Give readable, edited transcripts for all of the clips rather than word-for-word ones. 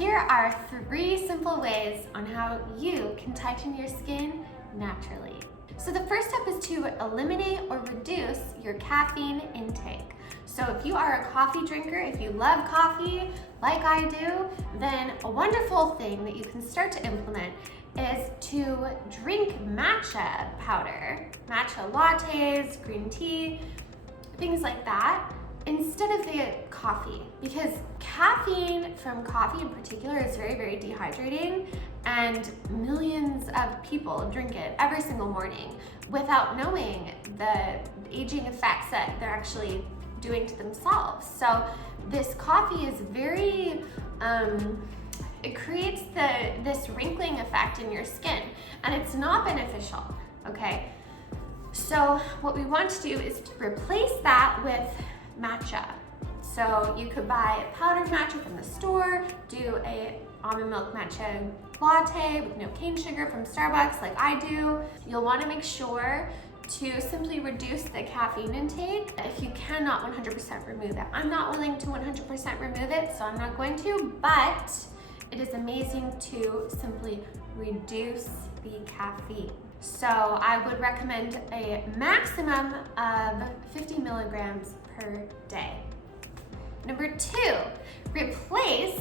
Here are 3 simple ways on how you can tighten your skin naturally. So the first step is to eliminate or reduce your caffeine intake. So if you are a coffee drinker, if you love coffee like I do, then a wonderful thing that you can start to implement is to drink matcha powder, matcha lattes, green tea, things like that, instead of the coffee, because caffeine from coffee in particular is very, very dehydrating, and millions of people drink it every single morning without knowing the aging effects that they're actually doing to themselves. So this coffee is very, it creates this wrinkling effect in your skin, and it's not beneficial, okay? So what we want to do is to replace that with matcha. So you could buy powdered matcha from the store, do a almond milk matcha latte with no cane sugar from Starbucks like I do. You'll want to make sure to simply reduce the caffeine intake if you cannot 100% remove it. I'm not willing to 100% remove it, so I'm not going to, but it is amazing to simply reduce the caffeine. So I would recommend a maximum of 50 milligrams per day. Number 2, replace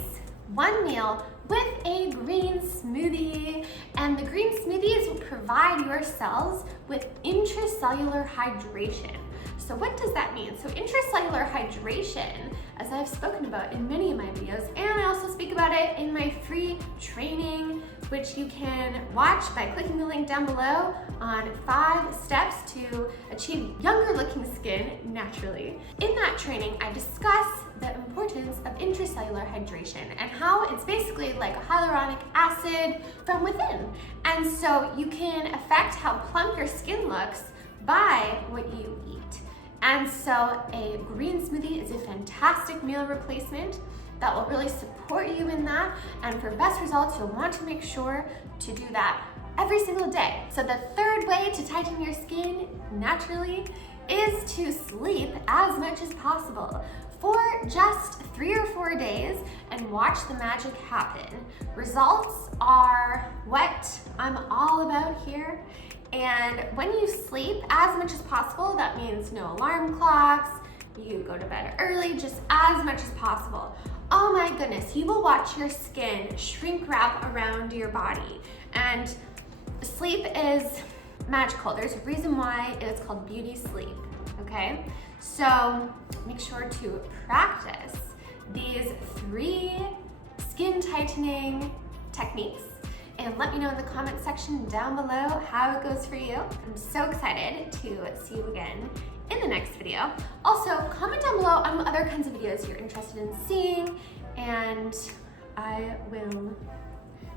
one meal with a green smoothie. And the green smoothies will provide your cells with intracellular hydration. So what does that mean? So intracellular hydration, as I've spoken about in many of my videos, and I also speak about it in my free training, which you can watch by clicking the link down below on 5 steps to achieve younger looking skin naturally. In that training, I discuss the importance of intracellular hydration and how it's basically like a hyaluronic acid from within. And so you can affect how plump your skin looks by what you eat. And so a green smoothie is a fantastic meal replacement that will really support you in that. And for best results, you'll want to make sure to do that every single day. So the third way to tighten your skin naturally is to sleep as much as possible for just 3 or 4 days and watch the magic happen. Results are what I'm all about here. And when you sleep as much as possible, that means no alarm clocks, you go to bed early, just as much as possible. Oh my goodness, you will watch your skin shrink wrap around your body. And sleep is magical. There's a reason why it's called beauty sleep, okay? So make sure to practice these 3 skin tightening techniques and let me know in the comment section down below how it goes for you. I'm so excited to see you again in the next video. Also, comment down below on what other kinds of videos you're interested in seeing, and I will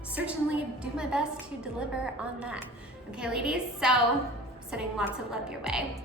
certainly do my best to deliver on that. Okay, ladies, so sending lots of love your way.